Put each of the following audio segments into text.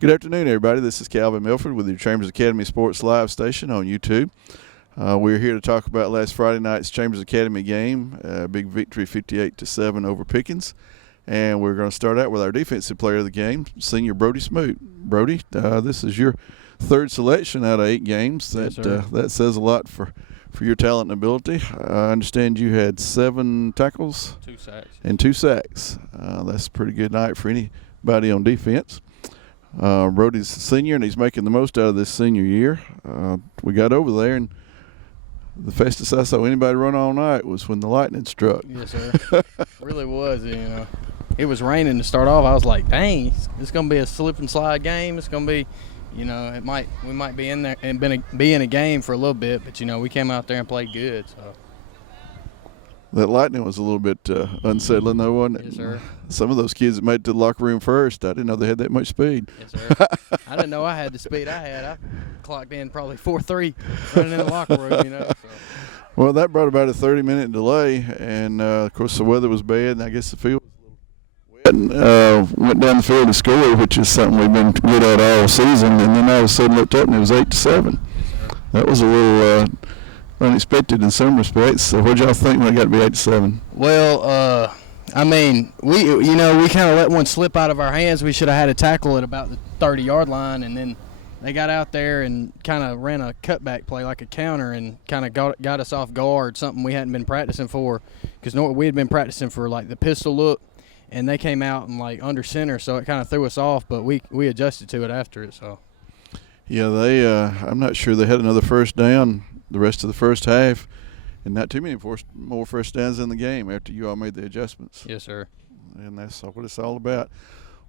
Good afternoon, everybody. This is Calvin Milford with your Chambers Academy Sports Live station on YouTube. We're here to talk about last Friday night's Chambers Academy game, big victory 58-7 over Pickens. And we're going to start out with our defensive player of the game, senior Brodie Smoot. Brody, this is your third selection out of 8 games. That says a lot for your talent and ability. I understand you had 7 tackles. 2 sacks. And 2 sacks. That's a pretty good night for anybody on defense. Brodie's a senior, and he's making the most out of this senior year. We got over there, and the fastest I saw anybody run all night was when the lightning struck. Yes, sir. Really was, It was raining to start off. I was like, dang, it's going to be a slip and slide game. It's going to be, we might be in there and be in a game for a little bit, but, we came out there and played good. So that lightning was a little bit unsettling, though, wasn't it? Yes, sir. Some of those kids that made it to the locker room first, I didn't know they had that much speed. Yes, sir. I didn't know I had the speed I had. I clocked in probably 4.3 running in the locker room, So. Well, that brought about a 30-minute delay, and, of course, the weather was bad, and I guess the field was a little wet. And went down the field to score, which is something we've been good at all season, and then all of a sudden looked up, and it was 8-7. That was a little unexpected in some respects. So what did y'all think when it got to be 8-7? Well, we kind of let one slip out of our hands. We should have had a tackle at about the 30-yard line, and then they got out there and kind of ran a cutback play like a counter and kind of got us off guard, something we hadn't been practicing for, because we had been practicing for like the pistol look, and they came out and like under center, so it kind of threw us off, but we adjusted to it after it. So yeah, they I'm not sure they had another first down the rest of the first half, and not too many more first downs in the game after you all made the adjustments. Yes, sir. And that's what it's all about.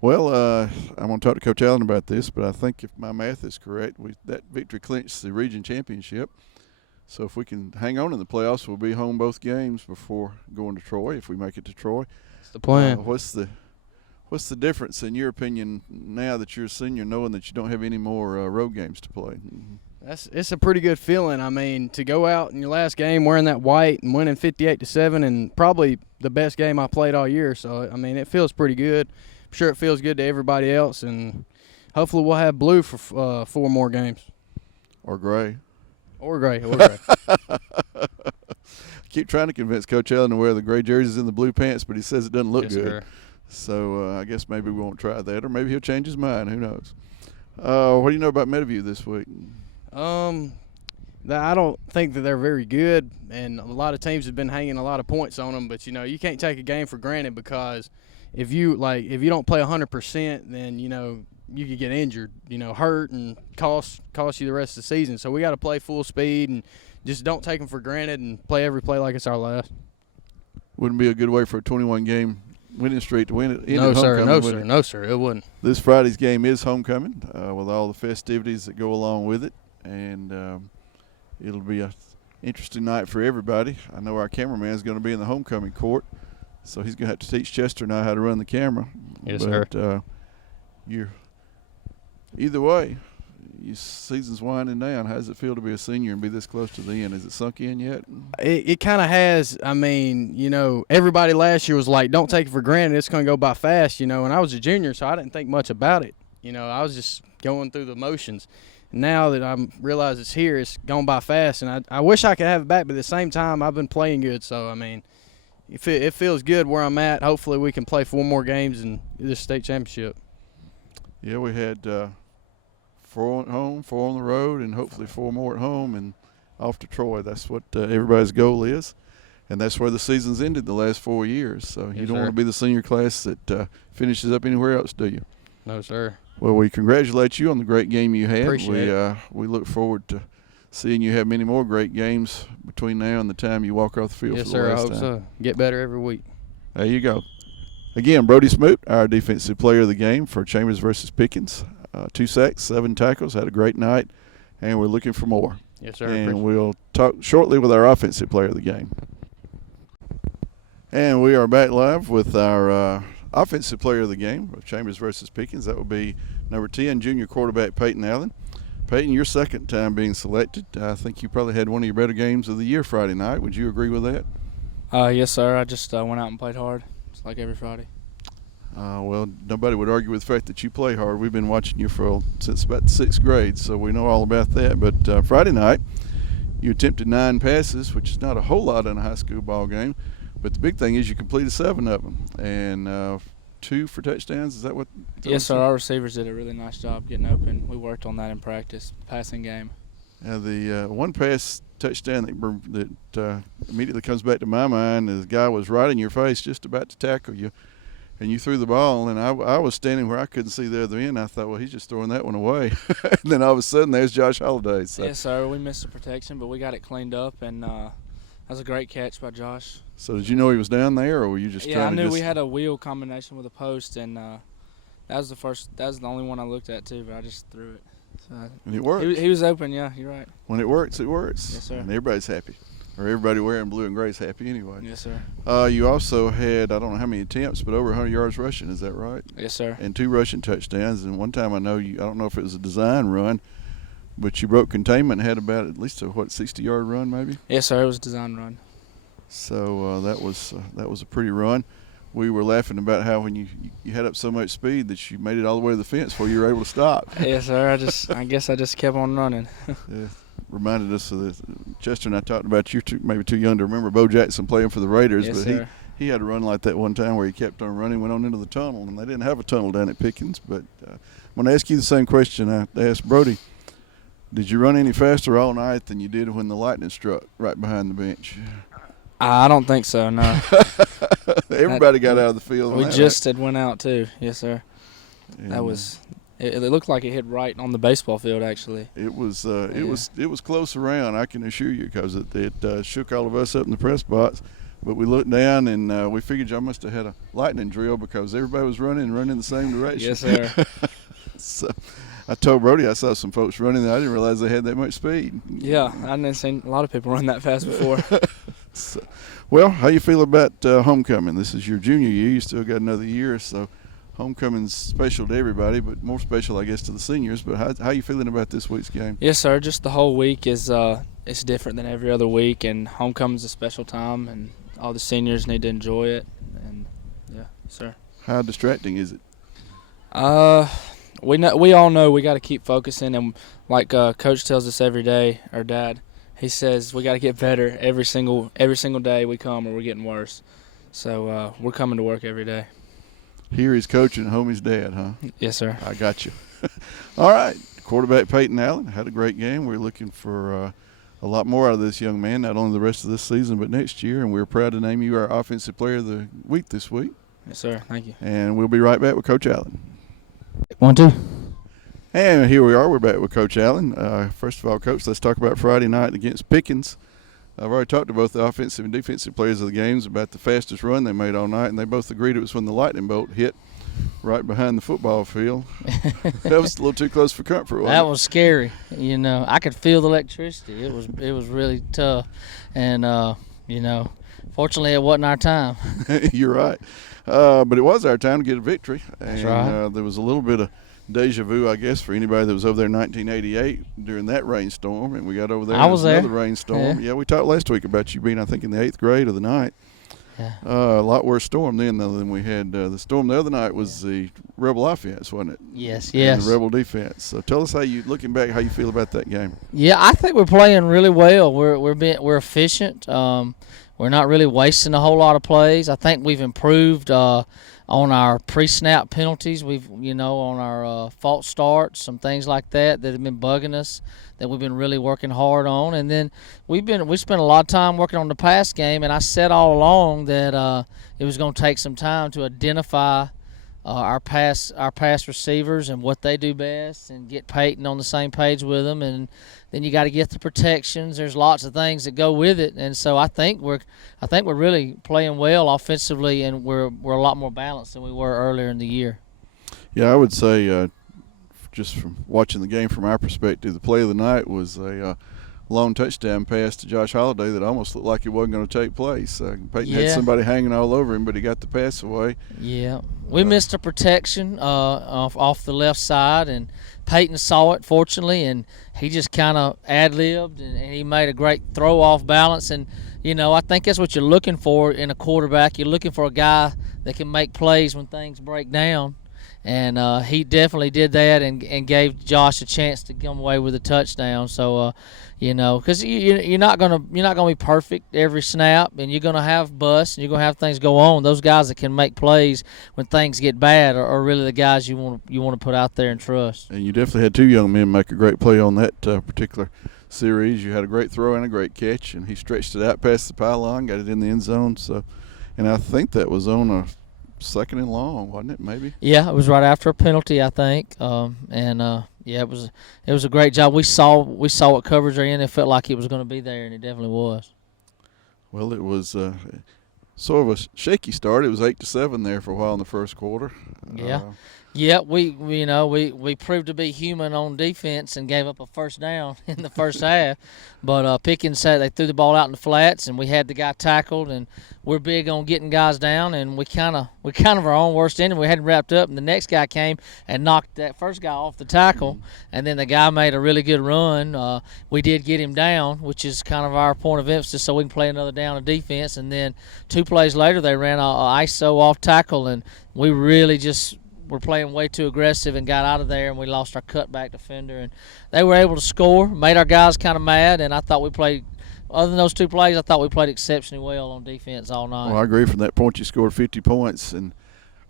Well, I'm going to talk to Coach Allen about this, but I think if my math is correct, that victory clinched the region championship. So if we can hang on in the playoffs, we'll be home both games before going to Troy, if we make it to Troy. That's the plan. What's the difference, in your opinion, now that you're a senior, knowing that you don't have any more road games to play? It's a pretty good feeling. I mean, to go out in your last game wearing that white and winning 58-7, and probably the best game I played all year. So, I mean, it feels pretty good. I'm sure it feels good to everybody else, and hopefully we'll have blue for 4 more games. Or gray. Or gray. Keep trying to convince Coach Allen to wear the gray jerseys and the blue pants, but he says it doesn't look yes, good. Sir. So I guess maybe we won't try that, or maybe he'll change his mind. Who knows? What do you know about Meadowview this week? I don't think that they're very good, and a lot of teams have been hanging a lot of points on them. But you can't take a game for granted, because if you don't play 100%, then you could get injured, hurt, and cost you the rest of the season. So we got to play full speed and just don't take them for granted and play every play like it's our last. Wouldn't be a good way for a 21-game winning streak to win it. No, sir, it wouldn't. This Friday's game is homecoming with all the festivities that go along with it, and it'll be an interesting night for everybody. I know our cameraman is going to be in the homecoming court, so he's going to have to teach Chester now how to run the camera. Yes, sir. Either way, your season's winding down. How does it feel to be a senior and be this close to the end? Has it sunk in yet? It kind of has. I mean, everybody last year was like, don't take it for granted. It's going to go by fast, and I was a junior, so I didn't think much about it. I was just going through the motions. Now that I realize it's here, it's gone by fast, and I wish I could have it back, but at the same time, I've been playing good. So, I mean, it feels good where I'm at. Hopefully we can play 4 more games in this state championship. Yeah, we had 4 at home, 4 on the road, and hopefully 4 more at home and off to Troy. That's what everybody's goal is, and that's where the season's ended the last 4 years. So you don't want to be the senior class that finishes up anywhere else, do you? No, sir. Well, we congratulate you on the great game you had. Appreciate it. We look forward to seeing you have many more great games between now and the time you walk off the field yes, for the last time. Yes, sir. I hope so. Get better every week. There you go. Again, Brodie Smoot, our defensive player of the game for Chambers versus Pickens. 2 sacks, 7 tackles, had a great night, and we're looking for more. Yes, sir. And we'll talk shortly with our offensive player of the game. And we are back live with our offensive player of the game of Chambers versus Pickens. That will be number 10, junior quarterback Peyton Allen. Peyton, your second time being selected. I think you probably had one of your better games of the year Friday night. Would you agree with that? Yes, sir. I just went out and played hard, just like every Friday. Well, nobody would argue with the fact that you play hard. We've been watching you since about the 6th grade, so we know all about that. But Friday night, you attempted 9 passes, which is not a whole lot in a high school ball game. But the big thing is you completed 7 of them, and 2 for touchdowns. Is that what? Yes, sir. Our receivers did a really nice job getting open. We worked on that in practice, passing game. The one pass touchdown that immediately comes back to my mind is the guy was right in your face, just about to tackle you, and you threw the ball, and I was standing where I couldn't see the other end. I thought, well, he's just throwing that one away. And then all of a sudden, there's Josh Holliday. So. Yes, sir. We missed the protection, but we got it cleaned up, and that was a great catch by Josh. So did you know he was down there, or were you just trying to Yeah, I knew we had a wheel combination with a post, and that was the only one I looked at, too, but I just threw it. So and it worked. He was open, yeah, you're right. When it works, it works. Yes, sir. And everybody's happy. Or everybody wearing blue and gray is happy anyway. Yes, sir. You also had, I don't know how many attempts, but over 100 yards rushing. Is that right? Yes, sir. And 2 rushing touchdowns. And one time I don't know if it was a design run, but you broke containment and had about at least a 60-yard run maybe? Yes, sir. It was a design run. So that was a pretty run. We were laughing about how when you had up so much speed that you made it all the way to the fence before you were able to stop. Yes, sir. I guess I just kept on running. Yeah. Reminded us of this. Chester and I talked about you maybe too young to remember Bo Jackson playing for the Raiders, yes, but sir. he had a run like that one time where he kept on running, went on into the tunnel, and they didn't have a tunnel down at Pickens. But I'm going to ask you the same question I asked Brodie. Did you run any faster all night than you did when the lightning struck right behind the bench? I don't think so, no. Everybody got out of the field. We just had went out too, yes, sir. And that was. It looked like it hit right on the baseball field, actually. It was it was close around, I can assure you, because it shook all of us up in the press box. But we looked down and we figured y'all must have had a lightning drill because everybody was running the same direction. Yes, sir. So I told Brodie I saw some folks running there. I didn't realize they had that much speed. Yeah, I hadn't seen a lot of people run that fast before. So, well, how you feel about homecoming? This is your junior year. You still got another year, so homecoming's special to everybody, but more special, I guess, to the seniors. But how you feeling about this week's game? Yes, sir. Just the whole week is it's different than every other week, and homecoming's a special time, and all the seniors need to enjoy it. And yeah, sir. How distracting is it? We all know we got to keep focusing, and like Coach tells us every day, or Dad, he says we got to get better every single day we come, or we're getting worse. So we're coming to work every day. Here he's coaching, home he's dad, huh? Yes, sir. I got you. All right. Quarterback Peyton Allen had a great game. We're looking for a lot more out of this young man, not only the rest of this season but next year, and we're proud to name you our Offensive Player of the Week this week. Yes, sir. Thank you. And we'll be right back with Coach Allen. 1, 2. And here we are. We're back with Coach Allen. First of all, Coach, let's talk about Friday night against Pickens. I've already talked to both the offensive and defensive players of the games about the fastest run they made all night, and they both agreed it was when the lightning bolt hit right behind the football field. That was a little too close for comfort, wasn't That it? was scary. You know, I could feel the electricity. It was really tough, and fortunately it wasn't our time. You're right. But it was our time to get a victory. That's and, right. There was a little bit of deja vu, I guess, for anybody that was over there in 1988 during that rainstorm, and we got over there. I was there. Another rainstorm. Yeah, we talked last week about you being, I think, in the 8th grade of the night. Yeah. A lot worse storm then, though, than we had. The storm the other night was the Rebel offense, wasn't it? Yes. And the Rebel defense. So tell us looking back, how you feel about that game. Yeah, I think we're playing really well. We're efficient. We're not really wasting a whole lot of plays. I think we've improved on our pre-snap penalties. We've on our false starts, some things like that have been bugging us, that we've been really working hard on. And then we spent a lot of time working on the pass game, and I said all along that it was going to take some time to identify our pass receivers and what they do best, and get Peyton on the same page with them. And then you got to get the protections. There's lots of things that go with it, and so I think we're really playing well offensively, and we're a lot more balanced than we were earlier in the year. Yeah, I would say just from watching the game from our perspective, the play of the night was a long touchdown pass to Josh Holliday that almost looked like it wasn't going to take place. Peyton had somebody hanging all over him, but he got the pass away. Yeah, we missed a protection off the left side, and Peyton saw it, fortunately, and he just kind of ad-libbed, and he made a great throw off balance. And I think that's what you're looking for in a quarterback. You're looking for a guy that can make plays when things break down. And he definitely did that and gave Josh a chance to come away with a touchdown. So, because you're not gonna be perfect every snap, and you're gonna have busts, and you're gonna have things go on. Those guys that can make plays when things get bad are really the guys you want to put out there and trust. And you definitely had two young men make a great play on that particular series. You had a great throw and a great catch, and he stretched it out past the pylon, got it in the end zone. So, and I think that was on a second and long, wasn't it? Maybe. Yeah, it was right after a penalty, I think. It was a great job. We saw what coverage they're in. It felt like it was going to be there, and it definitely was. Well, it was sort of a shaky start. It was 8-7 there for a while in the first quarter. Yeah. Yeah, we proved to be human on defense and gave up a first down in the first half. But Pickens said they threw the ball out in the flats, and we had the guy tackled, and we're big on getting guys down, and we kind of our own worst enemy. We hadn't wrapped up, and the next guy came and knocked that first guy off the tackle, and then the guy made a really good run. We did get him down, which is kind of our point of emphasis, so we can play another down of defense. And then 2 plays later, they ran a ISO off tackle, and we really just were playing way too aggressive and got out of there, and we lost our cutback defender. And they were able to score, made our guys kind of mad, and I thought we played – other than those 2 plays, I thought we played exceptionally well on defense all night. Well, I agree. From that point, you scored 50 points, and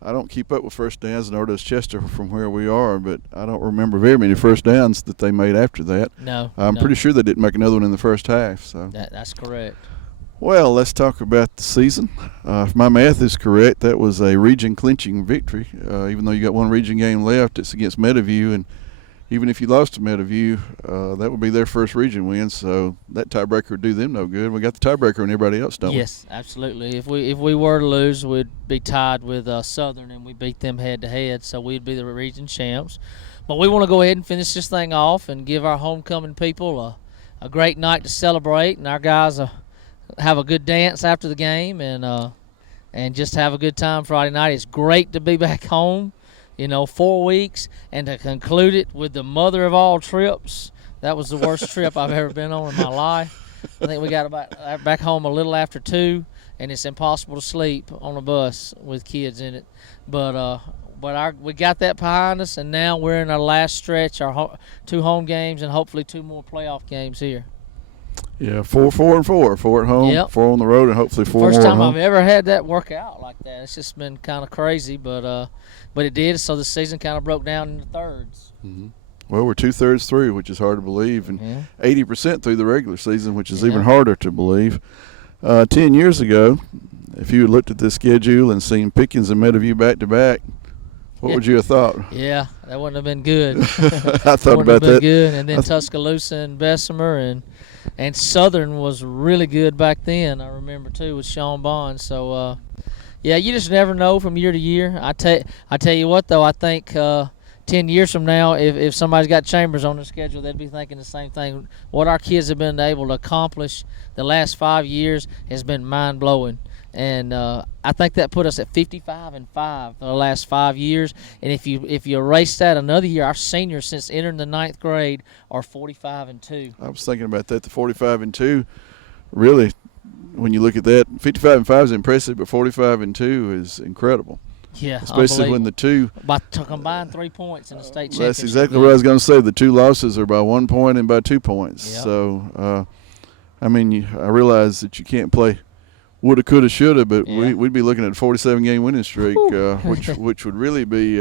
I don't keep up with first downs, nor does Chester from where we are, but I don't remember very many first downs that they made after that. No. I'm pretty sure they didn't make another one in the first half. So that's correct. Well, let's talk about the season. If my math is correct, that was a region-clinching victory. Even though you got one region game left, it's against Meadowview, and even if you lost to Meadowview, that would be their first region win, so that tiebreaker would do them no good. We got the tiebreaker on everybody else, don't we? Yes, absolutely. If we were to lose, we'd be tied with Southern, and we beat them head-to-head, so we'd be the region champs. But we want to go ahead and finish this thing off and give our homecoming people a great night to celebrate, and our guys have a good dance after the game and just have a good time Friday night. It's great to be back home, 4 weeks, and to conclude it with the mother of all trips. That was the worst trip I've ever been on in my life. I think we got back home a little after 2, and it's impossible to sleep on a bus with kids in it. But we got that behind us, and now we're in our last stretch, our 2 home games, and hopefully 2 more playoff games here. Yeah, 4 and 4. 4 at home, yep. 4 on the road, and hopefully 4 more at home. First time I've ever had that work out like that. It's just been kind of crazy, but it did. So the season kind of broke down into thirds. Mm-hmm. Well, we're 2/3 through, which is hard to believe, and 80% through the regular season, which is even harder to believe. 10 years ago, if you had looked at this schedule and seen Pickens and Meadow View back-to-back, what would you have thought? Yeah, that wouldn't have been good. I thought about that. Good. And then Tuscaloosa and Bessemer and Southern was really good back then. I remember too with Sean Bond. So you just never know from year to year. I tell you what though, I think 10 years from now, if somebody's got Chambers on their schedule, they'd be thinking the same thing. What our kids have been able to accomplish the last 5 years has been mind blowing. And I think that put us at 55-5 for the last 5 years. And if you erase that another year, our seniors since entering the 9th grade are 45-2. I was thinking about that. The 45-2, really, when you look at that, 55-5 is impressive, but 45-2 is incredible. Yeah, especially when the two to combine 3 points in the state championship. That's exactly what I was going to say. The 2 losses are by 1 point and by 2 points. Yep. So, I realize that you can't play woulda, coulda, shoulda, but we'd be looking at a 47-game winning streak, which would really be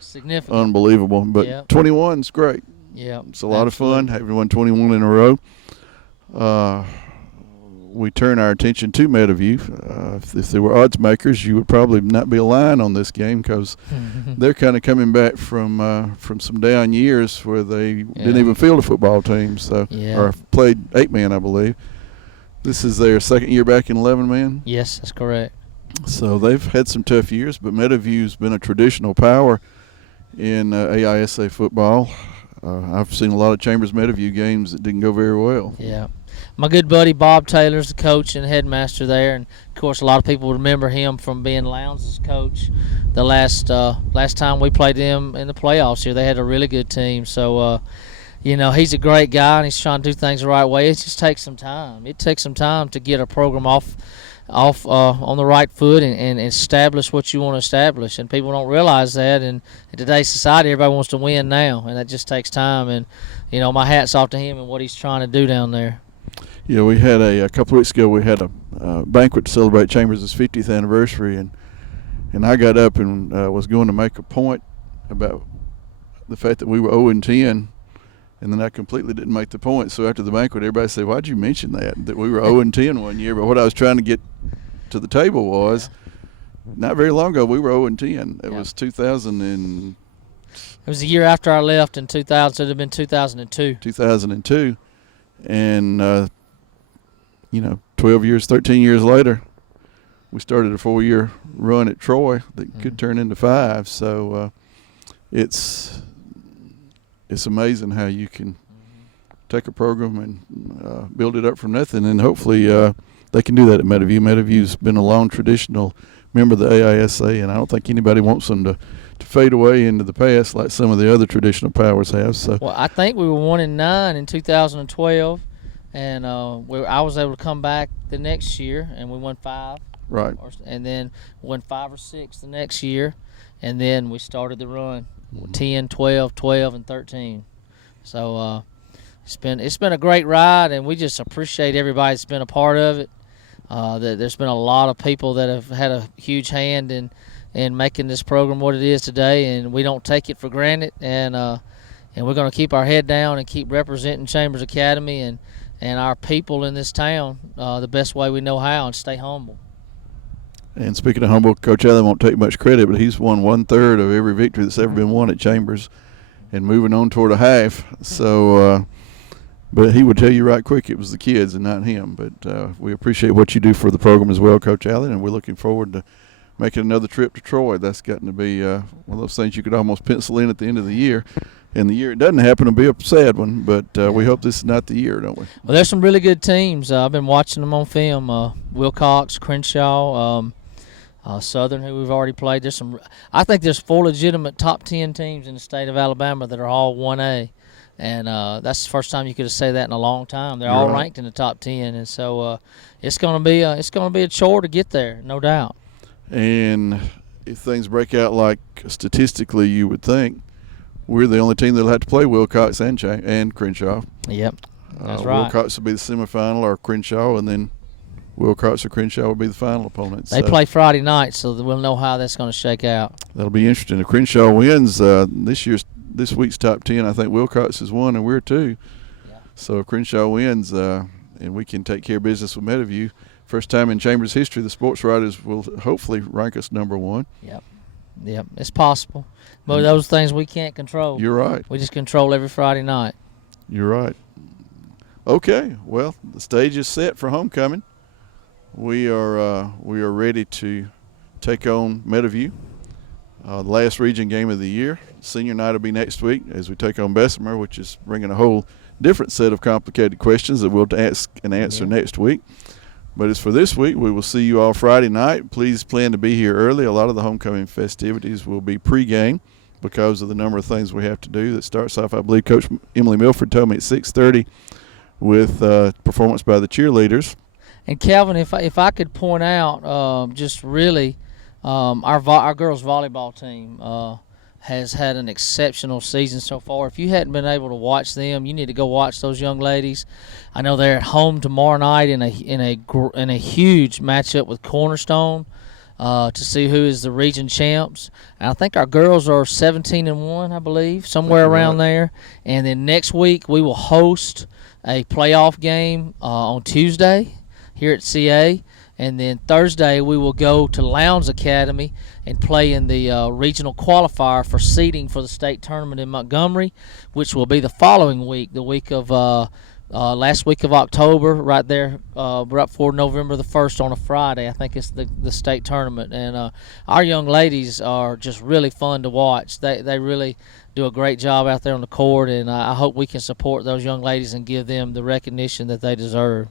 significant, unbelievable. But 21's great. Yeah, it's a lot of fun. Having won 21 in a row. We turn our attention to Meadowview. If there were odds makers, you would probably not be a line on this game because they're kind of coming back from some down years where they didn't even field a football team, or played 8-man, I believe. This is their second year back in 11-man? Yes, that's correct. So they've had some tough years, but Meadowview's been a traditional power in AISA football. I've seen a lot of Chambers Meadowview games that didn't go very well. Yeah. My good buddy Bob Taylor's the coach and headmaster there, and of course a lot of people remember him from being Lowndes' coach the last time we played them in the playoffs here. They had a really good team, so he's a great guy and he's trying to do things the right way. It just takes some time. It takes some time to get a program off on the right foot and establish what you want to establish. And people don't realize that. And in today's society, everybody wants to win now, and that just takes time. And my hat's off to him and what he's trying to do down there. Yeah, we had a couple of weeks ago. We had a banquet to celebrate Chambers' 50th anniversary, and I got up and was going to make a point about the fact that we were 0-10, and then I completely didn't make the point. So after the banquet, everybody said, "Why'd you mention that we were 0-10 one year?" But what I was trying to get to the table was, not very long ago we were 0-10. It was 2000 and. It was the year after I left in 2000. So it would have been 2002. 2002, and 13 years later, we started a 4-year run at Troy that could turn into 5. So it's amazing how you can take a program and build it up from nothing, and hopefully they can do that at Meadowview. Meadowview's been a long traditional member of the AISA, and I don't think anybody wants them to fade away into the past like some of the other traditional powers have. So, well, I think we were 1-9 in 2012. And I was able to come back the next year, and we won 5. Right. And then won 5 or 6 the next year, and then we started the run, 10, 12, 12, and 13. So it's been a great ride, and we just appreciate everybody that's been a part of it. There's been a lot of people that have had a huge hand in making this program what it is today, and we don't take it for granted. And we're going to keep our head down and keep representing Chambers Academy and our people in this town the best way we know how, and stay humble. And speaking of humble, Coach Allen won't take much credit, but he's won 1/3 of every victory that's ever been won at Chambers, and moving on toward a half. So, but he would tell you right quick it was the kids and not him. But we appreciate what you do for the program as well, Coach Allen, and we're looking forward to making another trip to Troy. That's gotten to be one of those things you could almost pencil in at the end of the year. And the year it doesn't happen will be a sad one, but we hope this is not the year, don't we? Well, there's some really good teams. I've been watching them on film. Wilcox, Crenshaw, Southern, who we've already played. I think there's 4 legitimate top 10 teams in the state of Alabama that are all 1A, and that's the first time you could have said that in a long time. They're all ranked in the top 10, and so it's going to be a chore to get there, no doubt. And if things break out like statistically you would think, we're the only team that'll have to play Wilcox and Crenshaw. Yep, that's right. Wilcox will be the semifinal, or Crenshaw, and then Wilcox or Crenshaw will be the final opponents. They play Friday night, so we'll know how that's going to shake out. That'll be interesting. If Crenshaw wins this week's top 10, I think Wilcox is 1 and we're 2. Yeah. So if Crenshaw wins and we can take care of business with Meadowview, first time in Chambers history, the sports writers will hopefully rank us number 1. Yep, it's possible. But those things we can't control. You're right. We just control every Friday night. You're right. Okay, well, the stage is set for homecoming. We are ready to take on Meadowview. The last region game of the year. Senior night will be next week as we take on Bessemer, which is bringing a whole different set of complicated questions that we'll ask and answer next week. But as for this week, we will see you all Friday night. Please plan to be here early. A lot of the homecoming festivities will be pregame because of the number of things we have to do. That starts off, I believe Coach Emily Milford told me, at 6:30 with performance by the cheerleaders. And Calvin, if I could point out just really our girls volleyball team has had an exceptional season so far. If you hadn't been able to watch them, you need to go watch those young ladies. I know they're at home tomorrow night in a huge matchup with Cornerstone to see who is the region champs. And I think our girls are 17-1, I believe, somewhere around there. And then next week we will host a playoff game on Tuesday here at CA. And then Thursday we will go to Lowndes Academy and play in the regional qualifier for seeding for the state tournament in Montgomery, which will be the following week, the week of last week of October, right there, right before November the 1st on a Friday. I think it's the state tournament. And our young ladies are just really fun to watch. They really do a great job out there on the court, and I hope we can support those young ladies and give them the recognition that they deserve.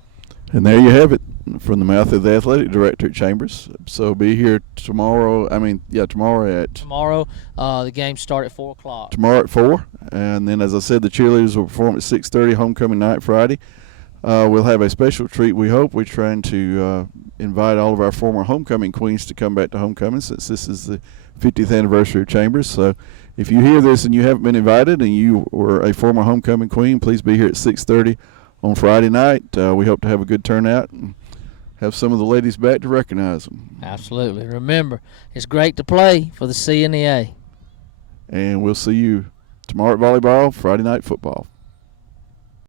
And there you have it from the mouth of the athletic director at Chambers. So be here tomorrow. Tomorrow, the games start at 4 o'clock. Tomorrow at 4. And then, as I said, the cheerleaders will perform at 6:30, homecoming night Friday. We'll have a special treat, we hope. We're trying to invite all of our former homecoming queens to come back to homecoming since this is the 50th anniversary of Chambers. So if you hear this and you haven't been invited and you were a former homecoming queen, please be here at 6:30 on Friday night. We hope to have a good turnout and have some of the ladies back to recognize them. Absolutely. Remember, it's great to play for the C and the A. And we'll see you tomorrow at volleyball, Friday night football.